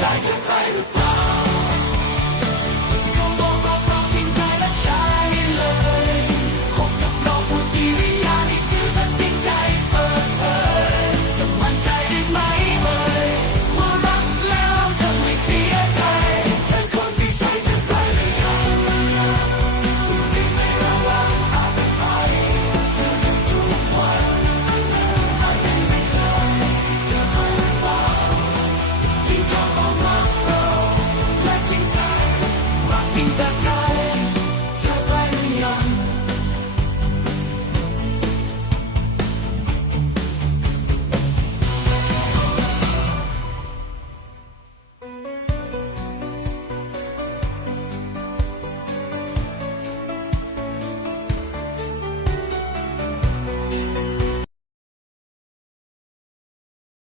size and cry